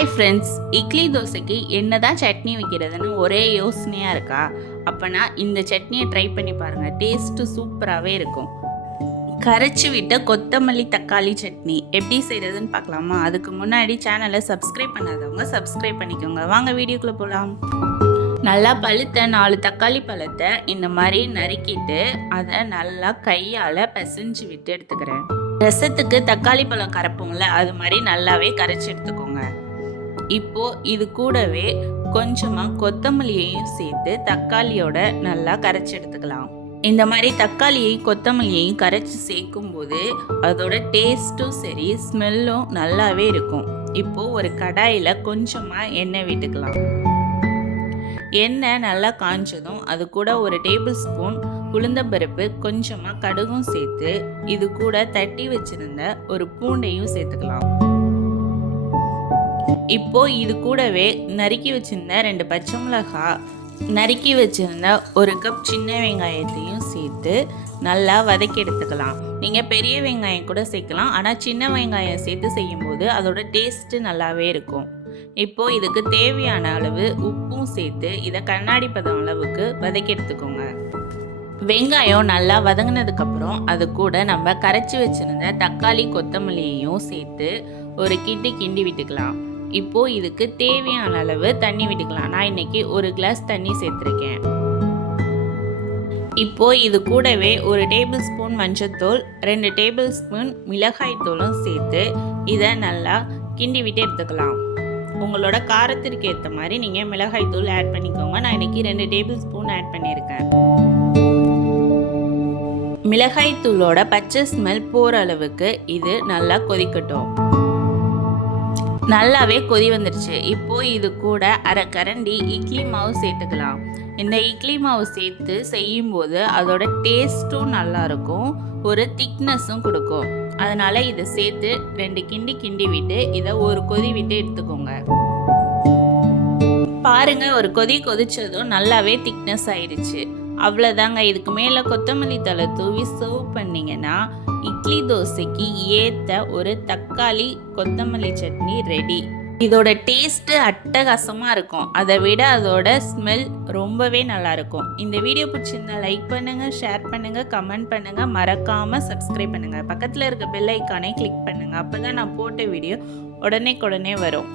Hi friends idli தோசைக்கு என்ன தான் சட்னி வைக்கிறதுன்னு ஒரே யோசனையாக இருக்கா? அப்போனா இந்த சட்னியை ட்ரை பண்ணி பாருங்கள் டேஸ்ட்டு சூப்பராகவே இருக்கும். கரைச்சி விட்ட கொத்தமல்லி தக்காளி சட்னி எப்படி செய்கிறதுன்னு பார்க்கலாமா? அதுக்கு முன்னாடி சேனலை சப்ஸ்கிரைப் பண்ணாதவங்க சப்ஸ்கிரைப் பண்ணிக்கோங்க. வாங்க வீடியோக்குள்ளே போகலாம் நல்லா பழுத்த நாலு தக்காளி பழத்தை இந்த மாதிரி நறுக்கிட்டு அதை நல்லா கையால் பிசைஞ்சு விட்டு எடுத்துக்கிறேன். ரசத்துக்கு தக்காளி பழம் கரைப்போம்ல அது மாதிரி நல்லாவே கரைச்சி எடுத்துக்கோங்க. இப்போ இது கூடவே கொஞ்சமாக கொத்தமல்லியையும் சேர்த்து தக்காளியோட நல்லா கரைச்சி எடுத்துக்கலாம். இந்த மாதிரி தக்காளியை கொத்தமல்லியையும் கரைச்சி சேர்க்கும் போது அதோட டேஸ்ட்டும் சரி ஸ்மெல்லும் நல்லாவே இருக்கும். இப்போ ஒரு கடாயில் கொஞ்சமாக எண்ணெய் விட்டுக்கலாம். எண்ணெய் நல்லா காஞ்சதும் அது கூட ஒரு டேபிள் ஸ்பூன் உளுந்தம்பருப்பு கொஞ்சமாக கடுகும் சேர்த்து இது கூட தட்டி வச்சிருந்த ஒரு பூண்டையும் சேர்த்துக்கலாம். இப்போ இது கூடவே நறுக்கி வச்சிருந்த ரெண்டு பச்சை மிளகாய் நறுக்கி வச்சிருந்த ஒரு கப் சின்ன வெங்காயத்தையும் சேர்த்து நல்லா வதக்கி எடுத்துக்கலாம். நீங்கள் பெரிய வெங்காயம் கூட சேர்க்கலாம். ஆனால் சின்ன வெங்காயம் சேர்த்து செய்யும்போது அதோட டேஸ்ட்டு நல்லாவே இருக்கும். இப்போது இதுக்கு தேவையான அளவு உப்பும் சேர்த்து இதை கண்ணாடி பதம் அளவுக்கு வதக்கி எடுத்துக்கோங்க. வெங்காயம் நல்லா வதங்கினதுக்கப்புறம் அது கூட நம்ம கரைச்சி வச்சுருந்த தக்காளி கொத்தமல்லியையும் சேர்த்து ஒரு கிண்டி கிண்டி விட்டுக்கலாம். இப்போ இதுக்கு தேவையான அளவு தண்ணி விட்டுக்கலாம். நான் இன்னைக்கு ஒரு கிளாஸ் தண்ணி சேர்த்துருக்கேன். இப்போ இது கூடவே ஒரு டேபிள் ஸ்பூன் மஞ்சத்தூள் ரெண்டு டேபிள் ஸ்பூன் மிளகாய் தூளும் சேர்த்து இதை நல்லா கிண்டி விட்டு எடுத்துக்கலாம். உங்களோட காரத்திற்கு ஏற்ற மாதிரி நீங்கள் மிளகாய் தூள் ஆட் பண்ணிக்கோங்க. நான் இன்னைக்கு ரெண்டு டேபிள் ஸ்பூன் ஆட் பண்ணியிருக்கேன். மிளகாய் தூளோட பச்சை ஸ்மெல் போகிற அளவுக்கு இது நல்லா கொதிக்கட்டும். நல்லாவே கொதி வந்துடுச்சு இப்போ இது கூட அரை கரண்டி இட்லி மாவு சேர்த்துக்கலாம். இந்த இட்லி மாவு சேர்த்து செய்யும்போது அதோட டேஸ்ட்டும் நல்லா இருக்கும் ஒரு திக்னஸும் கொடுக்கும். அதனால இதை சேர்த்து ரெண்டு கிண்டி கிண்டி விட்டு இதை ஒரு கொதி விட்டு எடுத்துக்கோங்க. பாருங்க ஒரு கொதி கொதிச்சதும் நல்லாவே திக்னஸ் ஆயிடுச்சு அவ்வளோதாங்க இதுக்கு மேலே கொத்தமல்லி தலை தூவி சர்வ் பண்ணிங்கன்னா இட்லி தோசைக்கு ஏற்ற ஒரு தக்காளி கொத்தமல்லி சட்னி ரெடி இதோட டேஸ்ட்டு அட்டகாசமாக இருக்கும். அதை விட அதோட ஸ்மெல் ரொம்பவே நல்லாயிருக்கும் இந்த வீடியோ பிடிச்சிருந்தா லைக் பண்ணுங்கள் ஷேர் பண்ணுங்கள் கமெண்ட் பண்ணுங்கள் மறக்காமல் சப்ஸ்கிரைப் பண்ணுங்கள் பக்கத்தில் இருக்க பெல் ஐக்கானே கிளிக் பண்ணுங்கள் அப்போ தான் நான் போட்ட வீடியோ உடனே உடனே வரும்.